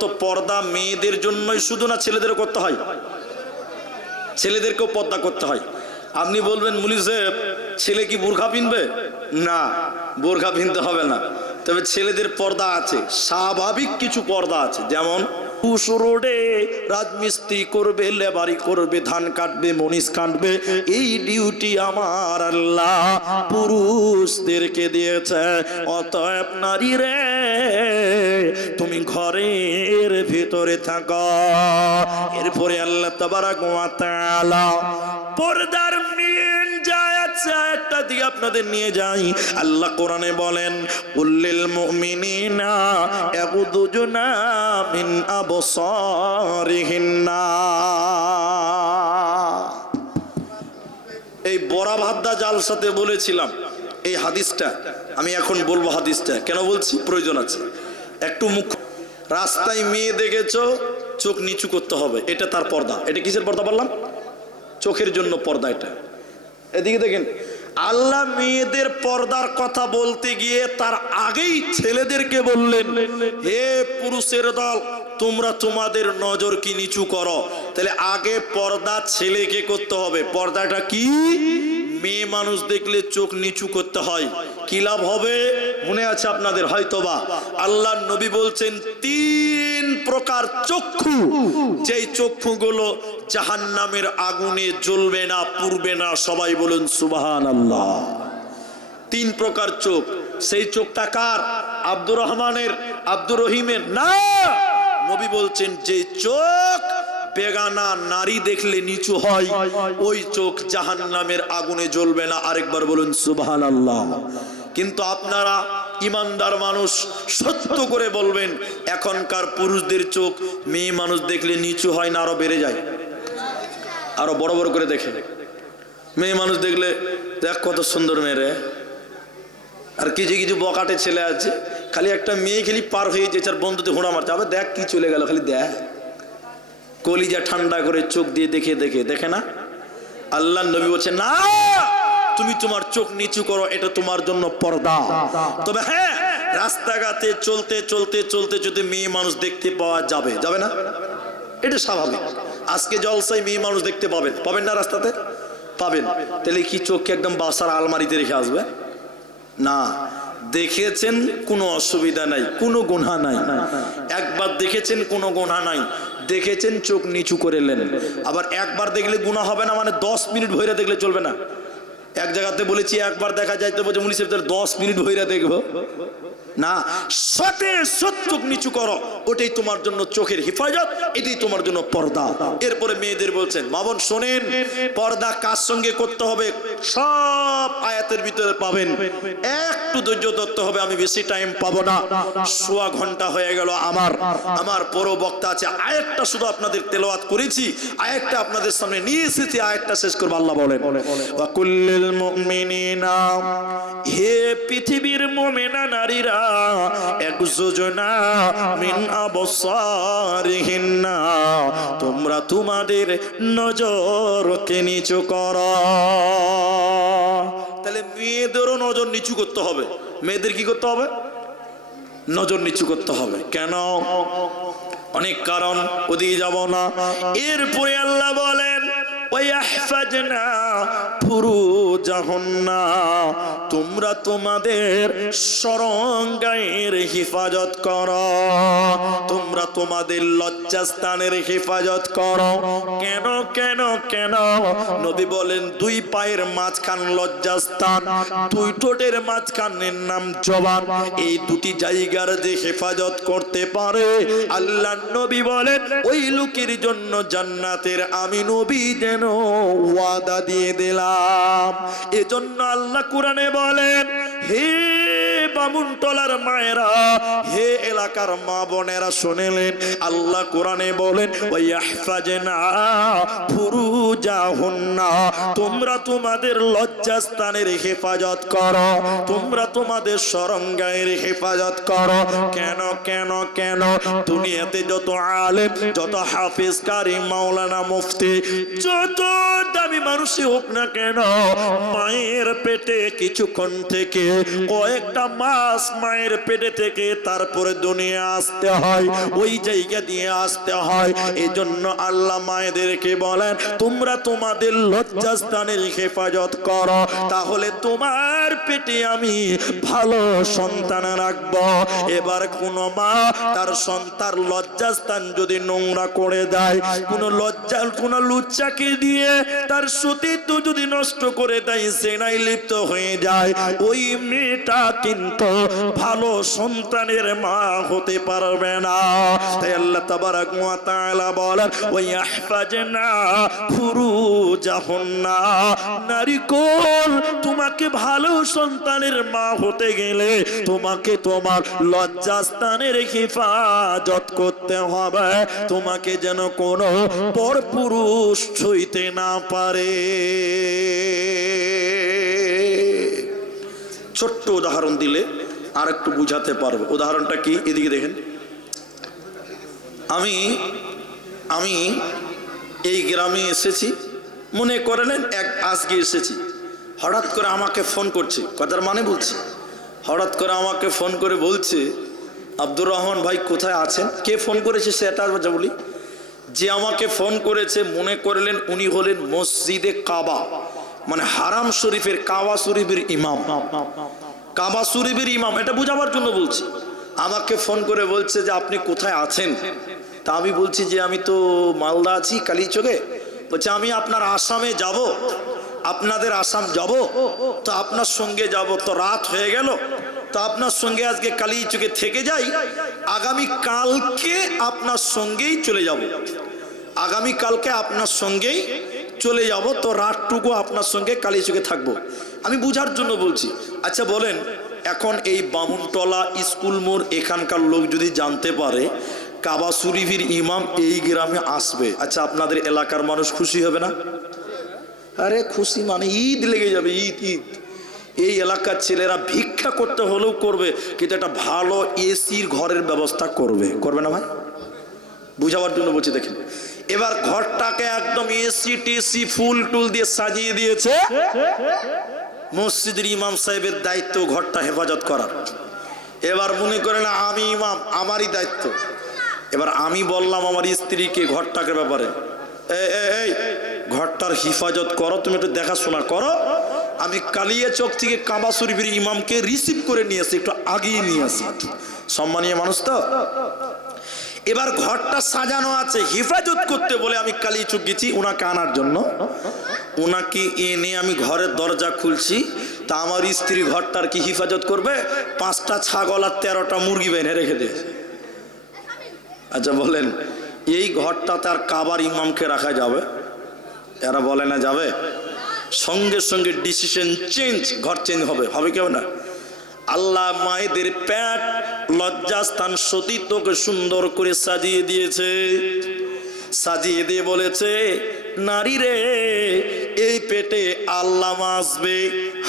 তো পর্দা মেয়েদের জন্যই শুধু না ছেলেদেরও করতে হয়? ছেলেদেরকেও পর্দা করতে হয়। আপনি বলবেন মুলি সাহেব ছেলে কি বোরখা পিনবে? না, বোরখা পিনতে হবে না, তবে ছেলেদের পর্দা আছে, স্বাভাবিক কিছু পর্দা আছে। যেমন রোডে রাজমিস্ত্রি করবে, লেবারি করবে, ধান কাটবে, মনিষ কাটবে, এই ডিউটি আমার আল্লাহ পুরুষদেরকে দিয়েছে। অতএব নারী রে তুমি ঘরের ভিতরে থাকো। এরপরে আল্লাহ তাবারাক ওয়া তাআলা পর্দার মেন একটা দিকে আপনাদের নিয়ে যাই। আল্লাহ কোরআনে বলেন কুল্লিল মুমিনিনা ইয়াগুদুনা মিন আবসারিহিন্না। এই বড়া ভাদ্দা জালসাতে বলেছিলাম এই হাদিসটা, আমি এখন বলবো হাদিসটা। কেন বলছি? প্রয়োজন আছে। একটু মুখ রাস্তায় মেয়ে দেখেছো, চোখ নিচু করতে হবে, এটা তার পর্দা। এটা কিসের পর্দা বললাম? চোখের জন্য পর্দা। এটা এদিকে দেখেন, আল্লাহ মেয়েদের পর্দার কথা বলতে গিয়ে তার আগেই ছেলেদেরকে বললেন, হে পুরুষের দল, তোমরা তোমাদের নজর কি নিচু করো। তাহলে আগে পর্দা ছেলেকে করতে হবে। পর্দাটা কি? মেয়ে মানুষ দেখলে চোখ নিচু করতে হয়। কি লাভ হবে মনে আছে আপনাদের হয়তোবা? আল্লাহ নবী বলছেন 3 প্রকার চক্ষু, যেই চক্ষুগুলো জাহান্নামের আগুনে জ্বলবে না, পুড়বে না। সবাই বলুন সুবহানাল্লাহ। 3 প্রকার চোখ। সেই চোখটা কার? আব্দুর রহমানের, আব্দুর রহিমের না। নবী বলছেন যে চোখ বেগানা নারী দেখলে নিচু হয়, ওই চোখ জাহান্নামের আগুনে জ্বলবে না। আরেকবার বলুন সুবহানাল্লাহ। কিন্তু আপনারা ইমানদার মানুষ সত্য করে বলবেন, এখনকার পুরুষদের চোখ মেয়ে মানুষ দেখলে নিচু হয় না, আরো বেড়ে যায়, আরো বড় বড় করে দেখে। মেয়ে মানুষ দেখলে দেখ কত সুন্দর মেয়ে রে। আর কিছু কিছু বকাটে ছেলে আছে, খালি একটা মেয়ে খালি পার হয়ে যেছে আর বন্ধুতে ঘোড়া মারছে, আবার দেখ কি চলে গেল, খালি দেখ। কলিজা ঠান্ডা করে চোখ দিয়ে দেখে দেখে দেখে না। আল্লাহ নবী বলছেন না, তুমি তোমার চোখ নিচু করো, এটা তোমার জন্য পর্দা। তবে হ্যাঁ, রাস্তাঘাটে চলতে চলতে চলতে যদি মেয়ে মানুষ দেখতে পাওয়া যাবে, যাবে না? এটা স্বাভাবিক। আজকে জলসায় মেয়ে মানুষ দেখতে পাবেন, পাবেন না? রাস্তাতে পাবেন। তাহলে কি চোখকে একদম বাসার আলমারিতে রেখে আসবে? না, দেখেছেন কোনো অসুবিধা নাই, কোনো গুনাহ নাই। একবার দেখেছেন কোনো গুনাহ নাই, দেখেছেন চোখ নিচু করে নেন। আবার একবার দেখলে গুনাহ হবে না মানে 10 মিনিট ভইরা দেখলে চলবে না। এক জায়গাতে বলেছি একবার দেখা যায়, তো বলছে মুনি সাহেব 10 মিনিট ভইরা দেখবো না। সতে সৎ চোখ নিচু করো, ওটাই তোমার জন্য চোখের হেফাজত, এটাই তোমার জন্য পর্দা। এরপরে মেয়েদের বলছেন, মা বোন শোনেন, পর্দা কার সঙ্গে করতে হবে সব আয়াতের ভিতরে পাবেন। একটু ধৈর্য ধরতে হবে, আমি বেশি টাইম পাবো না, সোয়া ঘন্টা হয়ে গেল। আমার পর বক্তা আছে, আয়াতটা শুধু আপনাদের তেলাওয়াত করেছি, আয়াতটা আপনাদের সামনে নিয়ে এসেছি, আয়াতটা শেষ করব। আল্লাহ বলেন ওয়া কুল্লিল মুমিনিনা, হে পৃথিবীর মুমিনা নারীরা, একজোজনা মিন আবসারিহিন্না, তোমরা তোমাদের নজরকে নিচু করো। তাহলে মেয়েদেরও নজর নিচু করতে হবে। মেয়েদের কি করতে হবে? নজর নিচু করতে হবে। কেন? অনেক কারণ, ওদিকে যাব না। এরপরে আল্লাহ বলেন ওয়াহফাজনা ফুরুজাহুন্না, তোমরা তোমাদের শরঙ্গায়ের হেফাজত করো, তোমরা তোমাদের লজ্জাস্থানের হেফাজত করো। কেন কেন কেন? নবী বলেন 2 পায়ের মাঝখান লজ্জাস্থান, 2 ঠোঁটের মাঝখানের নাম জবান, এই 2টি জায়গার যে হেফাজত করতে পারে, আল্লাহ নবী বলেন ওই লোকের জন্য জান্নাতের আমি নবী যেন ওয়াদা দিয়ে দিলাম। এজন্য আল্লাহ কোরআনে বলেন, হে বামুনটলার মায়েরা, হে এলাকার মা বোনেরা শুনেলেন, আল্লাহ কোরআনে বলেন ওয়াহফাজনা ফুরুজাহুন্না, তোমরা তোমাদের লজ্জাস্থানের হেফাজত করো, তোমরা তোমাদের শরঙ্গায়ের হেফাজত করো। কেন কেন কেন? দুনিয়াতে যত আলেম, যত হাফেজ, কারি, মাওলানা, মুফতি, যত নোংরামি মানুষই হোক না কেন, মায়ের পেটে কিছুক্ষণ থেকে কয়েকটা মাস মায়ের পেটে থেকে তারপরে দুনিয়া আসতে হয়, ওই জায়গা দিয়ে আসতে হয়। এই জন্য আল্লাহ মায়েদেরকে বলেন তোমরা তোমাদের লজ্জাস্থানের হেফাজত করো, তাহলে তোমার পেটে আমি ভালো সন্তান রাখবো। এবার কোন মা তার সন্তান লজ্জাস্থান যদি নোংরা করে দেয়, কোন লুচ্চাকে দিয়ে তার সতীত্ব যদি নষ্ট করে দেয়, সেনাই লিপ্ত হয়ে যায়, ওই মেয়েটা কিন্তু ভালো সন্তানের মা হতে পারবে না। তাই আল্লাহ তাবারাক ওয়া তাআলা বলেন ওয়াহফাজনা ফুরুজাহুন্না, নারী কোন তোমাকে ভালো সন্তানের মা হতে গেলে তোমাকে তোমার লজ্জাস্থানের হেফাজত করতে হবে, তোমাকে যেন কোনো পরপুরুষ ছুঁইতে না পারে। ছোট্ট উদাহরণ দিলে আর একটু বুঝাতে পারবো। উদাহরণটা কি? এদিকে দেখেন, আমি এই গ্রামে এসেছি, মনে করেন আজকে এসেছি, হঠাৎ করে আমাকে ফোন করছে, কথার মানে বলছি, হঠাৎ করে আমাকে ফোন করে বলছে আব্দুর রহমান ভাই কোথায় আছেন? কে ফোন করেছে সেটা বলি। যে আমাকে ফোন করেছে মনে করলেন উনি হলেন মসজিদে কাবা, মানে হারাম শরীফের কাবা শরীফের ইমাম, কাবা শরীফের ইমাম, এটা বোঝাবার জন্য বলছি। আমাকে ফোন করে বলছে যে আপনি কোথায় আছেন? তা আমি বলছি যে আমি তো মালদা আছি, কালীচকে। বলছে আমি আপনার আসামে যাব, আপনাদের আসাম যাব, তো আপনার সঙ্গে যাব, তো রাত হয়ে গেল, তো আপনার সঙ্গে আজকে কালীচকে থেকে যাই, আগামী কালকে আপনার সঙ্গেই চলে যাব, আগামী কালকে আপনার সঙ্গেই চলে যাব, তো রাতটুকু আপনার সঙ্গে কালীচকে থাকবো। আমি বুঝার জন্য বলছি। আচ্ছা বলেন, এখন এই বামুনটলা স্কুল মোড় এখানকার লোক যদি জানতে পারে কাবা শরীফের ইমাম এই গ্রামে আসবে, আচ্ছা আপনাদের এলাকার মানুষ খুশি হবে না? আরে খুশি মানে ঈদ লেগে যাবে, ঈদ ঈদ। এই এলাকার ছেলেরা ভিক্ষা করতে হলেও করবে, কিন্তু একটা ভালো এসির ঘরের ব্যবস্থা করবে, করবে না ভাই? বুঝাবার জন্য বলছি। দেখেন এবার ঘরটাকে একদম এসি টেসি ফুল টুল দিয়ে সাজিয়ে দিয়েছে, মসজিদের ইমাম সাহেবের দায়িত্ব ঘরটা হেফাজত করার। এবার মনে করে না আমি ইমাম, আমারই দায়িত্ব। এবার আমি বললাম আমার স্ত্রীকে ঘরটাকে ব্যাপারে, এই ঘরটার হিফাজত করো, তুমি একটু দেখাশোনা করো, আমি কালিয়াচক থেকে কাবা শরীফের ইমামকে রিসিভ করে নিয়ে আসি, একটু আগিয়ে নিয়ে আসি, সম্মানীয় মানুষ তো। এবার ঘরটা সাজানো আছে, হেফাজত করতে বলে আমি কালিয়াচক গেছি ওনাকে আনার জন্য। ওনাকে এনে আমি ঘরের দরজা খুলছি, তা আমার স্ত্রী ঘরটার কি হেফাজত করবে? 5টা ছাগল আর 13টা মুরগি বেঁধে রেখে দিয়েছে। আচ্ছা বলেন এই ঘরটা তার কাবার ইমামকে রাখা যাবে? এরা বলে না যাবে। সঙ্গে সঙ্গে ডিসিশন চেঞ্জ, ঘর চেঞ্জ হবে, হবে কেউ না? আল্লাহ মায়েদের পেট, লজ্জাস্থান, সতীত্বকে সুন্দর করে সাজিয়ে দিয়েছে, সাজিয়ে দিয়ে বলেছে নারী রে, এই পেটে আল্লামা আসবে,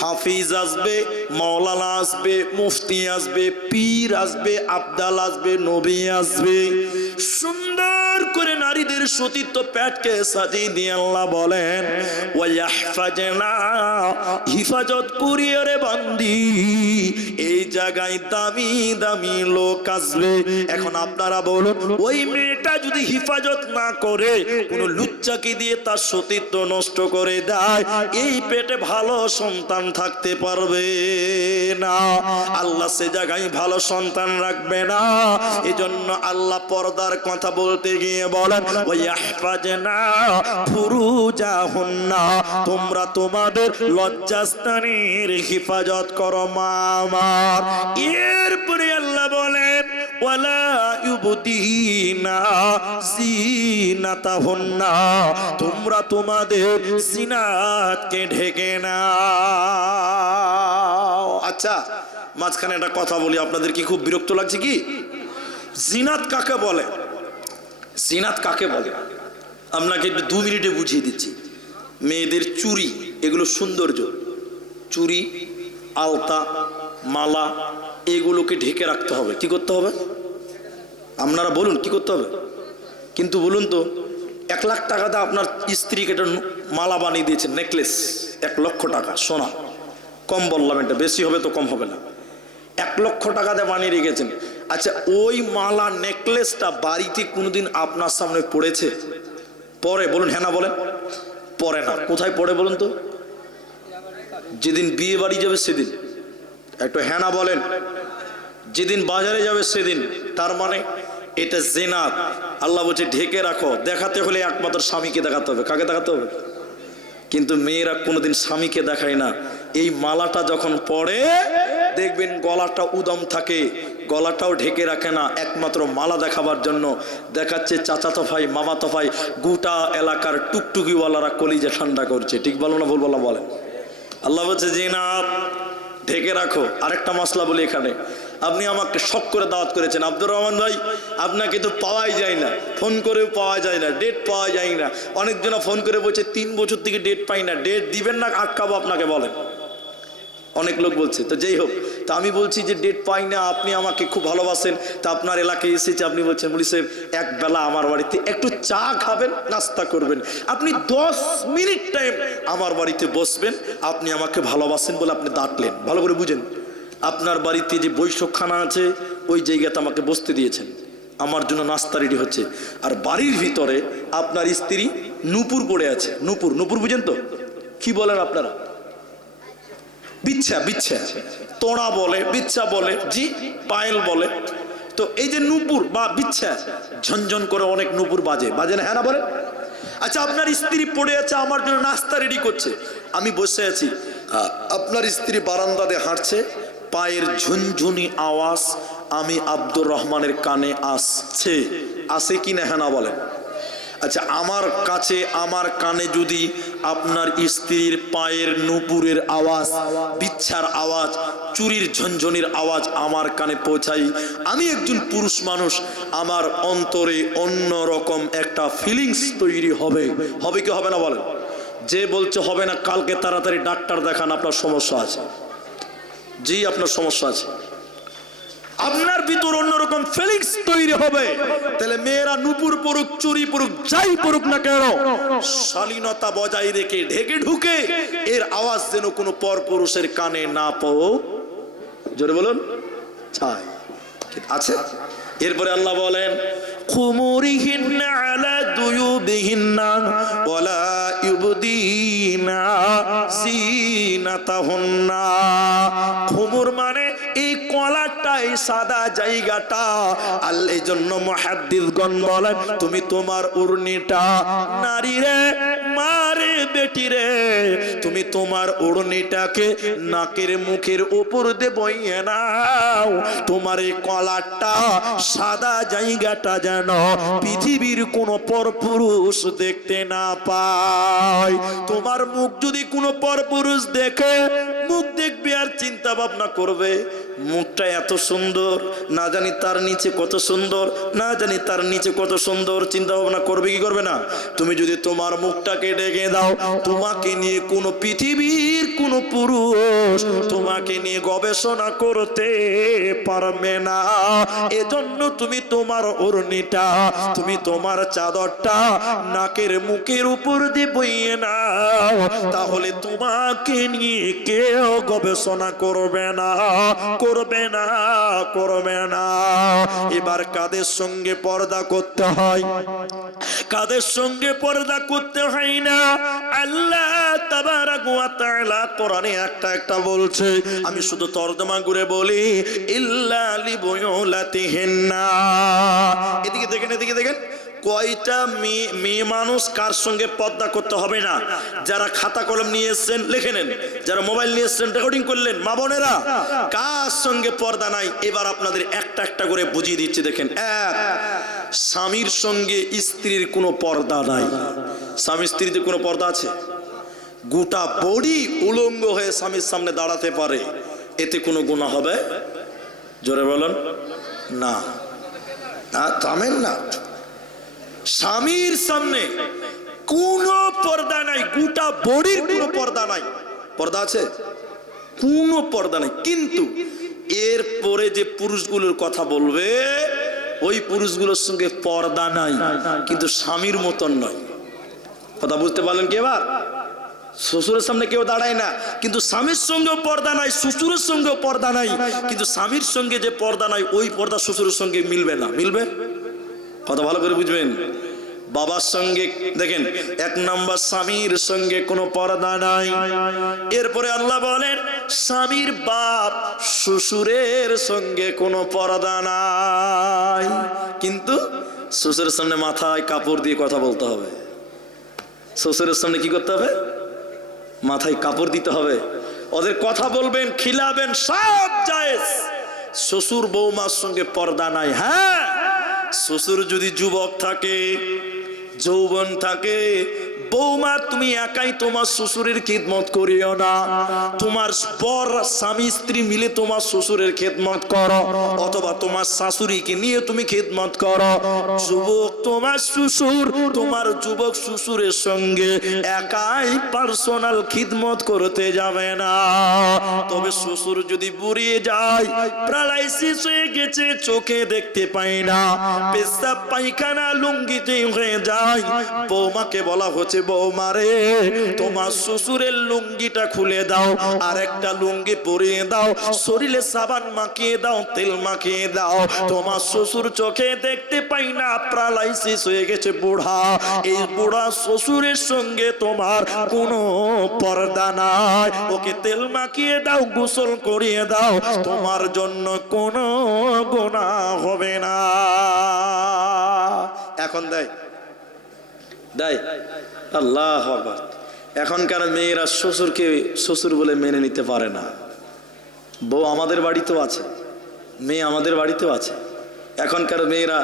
হাফিজ আসবে, মৌলানা আসবে, মুফতি আসবে, পীর আসবে, আবদাল আসবে, নবী আসবে। সুন্দর করে নারীদের সতীত্ব পেটকে সাজিয়ে দিয়ে আল্লাহ বলেন ওয়াহফাজনা, হিফাজত করিয়ে রে বান্দি, এই জায়গায় দামি দামি লোক আসবে। এখন আপনারা বলুন, ওই মেয়েটা যদি হিফাজত না করে, কোন লুচ্চাকে দিয়ে তার সতীত্ব নষ্ট করে দেয়, এই পেটে ভালো সন্তান থাকতে পারবে না। আল্লাহ সে জায়গায় ভালো সন্তান রাখবে না। এজন্য আল্লাহ পর্দার কথা বলতে গিয়ে বলেন ওয়াহফাজনা ফুরুজাহুন্না, তোমরা তোমাদের লজ্জাস্থানের হেফাজত করো মা আমার। এরপরে আল্লাহ বলেন ওয়ালা ইউবদিনা জিনাতাহুন্না, তোমরা তোমাদের জিনাতকে ঢেকে নাও। আচ্ছা মাঝখানে একটা কথা বলি, আপনাদের কি খুব বিরক্ত লাগছে কি? জিনাত কাকে বলে? জিনাত কাকে বলে আপনাকে একটু 2 মিনিটে বুঝিয়ে দিচ্ছি। মেয়েদের চুড়ি, এগুলো সৌন্দর্য, চুড়ি, আলতা, মালা, এগুলোকে ঢেকে রাখতে হবে। কি করতে হবে? আপনারা বলুন কি করতে হবে? কিন্তু বলুন তো, 1 লাখ টাকা দিয়ে আপনার স্ত্রীকে একটা মালা বানিয়ে দিয়েছেন, নেকলেস, 1 লক্ষ টাকা সোনা, কম বললাম, এটা বেশি হবে তো কম হবে না, 1 লক্ষ টাকা দিয়ে বানিয়ে রেখেছেন। আচ্ছা, ওই মালা নেকলেসটা বাড়িতে কোনোদিন আপনার সামনে পড়েছে? পরে বলুন, হ্যাঁ না বলেন। পরে না, কোথায় পড়ে বলুন তো? যেদিন বিয়ে বাড়ি যাবে সেদিন। একটু হ্যাঁ না বলেন। যেদিন বাজারে যাবে সেদিন। তার মানে এটা জিনাত। আল্লাহ বলছে ঢেকে রাখো। দেখাতে হলে একমাত্র স্বামীকে দেখাতে হবে। কাকে দেখাতে হবে? কিন্তু মেয়েরা কোনোদিন স্বামীকে দেখায় না। এই মালাটা যখন পড়ে দেখবেন গলাটা উদম থাকে, গলাটাও ঢেকে রাখে না, একমাত্র মালা দেখাবার জন্য দেখাচ্ছে। চাচাতো ভাই, মামাতো ভাই, গোটা এলাকার টুকটুকিওয়ালারা কলিজা ঠান্ডা করছে। ঠিক বলো না ভুল বললাম? বলেন। আল্লাহ বলছে জিনাত, ঢেকে রাখো। আরেকটা মাসলা বলি এখানে, আপনি আমাকে শখ করে দাওয়াত করেছেন, আব্দুর রহমান ভাই, আপনাকে তো পাওয়াই যায় না, ফোন করেও পাওয়া যায় না, ডেট পাওয়া যায় না। অনেকজনা ফোন করে বলছে 3 বছর থেকে ডেট পাই না, ডেট দিবেন না আটকাবো আপনাকে, বলেন। অনেক লোক বলছে। তো যেই হোক, তা আমি বলছি যে ডেট পাই না, আপনি আমাকে খুব ভালোবাসেন, তা আপনার এলাকায় এসেছে, আপনি বলছেন মুলি সাহেব এক বেলা আমার বাড়িতে একটু চা খাবেন, নাস্তা করবেন, আপনি 10 মিনিট টাইম আমার বাড়িতে বসবেন, আপনি আমাকে ভালোবাসেন বলে আপনি ডাকলেন। ভালো করে বুঝেন, আপনার বাড়িতে যে বৈঠকখানা আছে ওই জায়গাতে আমাকে বসতে দিয়েছেন, আমার জন্য নাস্তা রেডি হচ্ছে, আর বাড়ির ভিতরে আপনার স্ত্রী নূপুর পড়ে আছে। নূপুর, নূপুর বুঝেন তো? কি বলেন আপনারা? বিচ্ছা, বিচ্ছা, তোড়া বলে, বিচ্ছা বলে, জি, পায়েল বলে। তো এই যে নূপুর বা বিচ্ছা, ঝনঝন করে অনেক নূপুর বাজে, বাজে না? হ্যাঁ না বলেন। আচ্ছা, আপনার স্ত্রী পড়ে আছে, আমার জন্য নাস্তা রেডি করছে, আমি বসে আছি, আপনার স্ত্রী বারান্দাতে হাঁটছে, পায়ের ঝুনঝুনি আওয়াজ আমি আব্দুর রহমানের কানে আসছে, আসে কি না? হ্যাঁ না বলেন। আচ্ছা, আমার কাছে, আমার কানে যদি আপনার স্ত্রীর পায়ের নূপুরের আওয়াজ, বিচ্ছার আওয়াজ, চুরির ঝনঝনির আওয়াজ আমার কানে পৌঁছাই, আমি একজন পুরুষ মানুষ, আমার অন্তরে অন্য রকম একটা ফিলিংস তৈরি হবে। হবে কি হবে না বলেন? যে বলছে হবে না, কালকে তাড়াতাড়ি ডাক্তার দেখান, আপনার সমস্যা আছে। জি, আপনার সমস্যা আছে। আপনার ভিতর অন্যরকম ফিলিংস তৈরি হবে। তাহলে মেয়েরা নূপুর পড়ুক, চুরি পড়ুক, যাই পড়ুক না কেন, শালীনতা বজায় রেখে ঢেকে ঢুকে এর আওয়াজ যেন কোনো পরপুরুষের কানে না পড়ে। জোরে বলুন, চাই আছে। এরপরে আল্লাহ বলেন খুমুরিহিন্না আলা দুয়ুবিহিন্না ওয়ালা ইউবদিনা জিনাতাহুন্না। খুমুর মানে এই কলাটা, এই সাদা জায়গাটা। আল্লাহ এই জন্য মুহাদ্দিসগণ বলেন তুমি তোমার উড়নিটা, নারী রে, মারে, বেটি রে, তুমি তোমার উড়নিটাকে নাকের মুখের উপর দিয়ে বইয়ে নাও। তোমার এই কলারটা, সাদা জায়গাটা যেন পৃথিবীর কোন পরপুরুষ দেখতে না পায়। তোমার মুখ যদি কোনো পরপুরুষ দেখে, মুখ দেখবে আর চিন্তা ভাবনা করবে মুখটা এত সুন্দর, না জানি তার নিচে কত সুন্দর, না জানি তার নিচে কত সুন্দর, চিন্তা ভাবনা করবে কি করবে না? তুমি যদি তোমার মুখটাকে ঢেকে দাও, তোমাকে নিয়ে কোনো পৃথিবীর কোনো পুরুষ তোমাকে নিয়ে গবেষণা করতে পারবে না। এজন্য তুমি তোমার ওড়নিটা, তুমি তোমার চাদরটা নাকের মুখের উপর দিয়ে বইয়ে নাও, তাহলে তোমাকে নিয়ে কেউ গবেষণা করবে না, করবে না, করবে না। এবার কাদের সঙ্গে পর্দা করতে হয়, কাদের সঙ্গে পর্দা করতে হয় না? আল্লাহ তাবারাক ওয়া তাআলা কোরআনে একটা বলছে, আমি শুধু তরজমা করে বলি, ইল্লা লিবুলাতিহিন্না। এদিকে দেখেন, এদিকে দেখেন, কয়টা মেয়ে মানুষ কার সঙ্গে পর্দা করতে হবে না? যারা খাতা কলম নিয়ে এসছেন লিখে নেন, যারা মোবাইল নিয়ে এসছেন রেকর্ডিং করলেন, মা বোনেরা কার সঙ্গে পর্দা নাই? এবার আপনাদের একটা একটা করে বুঝিয়ে দিচ্ছি। দেখেন, এক, স্বামীর সঙ্গে স্ত্রীর কোনো পর্দা নাই। স্বামী স্ত্রীতে কোনো পর্দা আছে? গোটা বডি উলঙ্গ হয়ে স্বামীর সামনে দাঁড়াতে পারে, এতে কোনো গুনাহ হবে? জোরে বলেন না, থামেন না। স্বামীর সামনে কোনো পর্দা নাই, গোটা বডির কোনো পর্দা নাই। পর্দা আছে? কোনো পর্দা নাই। কিন্তু এরপরে যে পুরুষগুলোর কথা বলবে, ওই পুরুষগুলোর সঙ্গে পর্দা নাই, কিন্তু স্বামীর মতন নয়। কথা বুঝতে পারলেন কি? এবার শ্বশুরের সামনে কেউ দাঁড়ায় না, কিন্তু স্বামীর সঙ্গেও পর্দা নাই, শ্বশুরের সঙ্গেও পর্দা নাই, কিন্তু স্বামীর সঙ্গে যে পর্দা নাই ওই পর্দা শ্বশুরের সঙ্গে মিলবে না। মিলবে? কথা ভালো করে বুঝবেন। বাবার সঙ্গে দেখেন, এক নাম্বার স্বামীর সঙ্গে কোনো পর্দা নাই। এরপরে আল্লাহ বলেন স্বামীর বাপ শ্বশুরের সঙ্গে কোনো পর্দা নাই, কিন্তু শ্বশুরের সামনে মাথায় কাপড় দিয়ে কথা বলতে হবে। শ্বশুরের সামনে কি করতে হবে? মাথায় কাপড় দিতে হবে। ওদের কথা বলবেন, খিলাবেন, সব জায়েজ। শ্বশুর বৌমার সঙ্গে পর্দা নাই। হ্যাঁ, শ্বশুর যদি যুবক থাকে, যৌবন থাকে, বৌমা তুমি একাই তোমার শ্বশুরের খেদমত করিও না, তোমার পর স্বামী স্ত্রী মিলে তোমার শ্বশুরের খেদমত করো, অথবা তোমার শাশুড়িকে নিয়ে তুমি খেদমত করো। যুবক তোমার শ্বশুর, তোমার যুবক শ্বশুরের সঙ্গে একাই পার্সোনাল খিদমত করতে যাবে না। তবে শ্বশুর যদি বুড়িয়ে যায়, প্যারালাইসিস হয়ে গেছে, চোখে দেখতে পাই না, পেশাব পায়খানা লুঙ্গিতে হয়ে যায়, বৌমাকে বলা হচ্ছে বৌমা রে, তোমার শ্বশুরের লুঙ্গিটা খুলে দাও, আর একটা লুঙ্গি পরিয়ে দাও, শরীরে সাবান মাখিয়ে দাও, তেল মাখিয়ে দাও। তোমার শ্বশুর চোখে দেখতে পাই না, প্যারালাইসিস হয়ে গেছে, বুড়া। এই বুড়া শ্বশুরের সঙ্গে তোমার কোনো পর্দা নাই, ওকে তেল মাখিয়ে দাও, গোসল করিয়ে দাও, তোমার জন্য কোনো গুনাহ হবে না। এখন দেয় দেয় আল্লাহ আকবার। এখনকার মেয়েরা শ্বশুরকে শ্বশুর বলে মেনে নিতে পারে না। বউ আমাদের বাড়িতেও আছে, মেয়ে আমাদের বাড়িতেও আছে। এখনকার মেয়েরা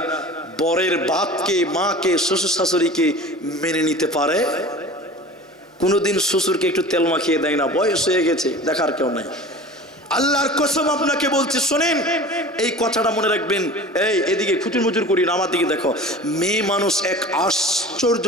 বরের বাপকে, মাকে, শ্বশুর শাশুড়িকে মেনে নিতে পারে। কোনোদিন শ্বশুরকে একটু তেল মাখিয়ে দেয় না, বয়স হয়ে গেছে, দেখার কেউ নাই। আল্লাহর কসম আপনাকে বলছি, শোনেন এই কথাটা মনে রাখবেন। এই এদিকে খুচুর মুচুর করি না, আমার দিকে দেখো। মেয়ে মানুষ এক আশ্চর্য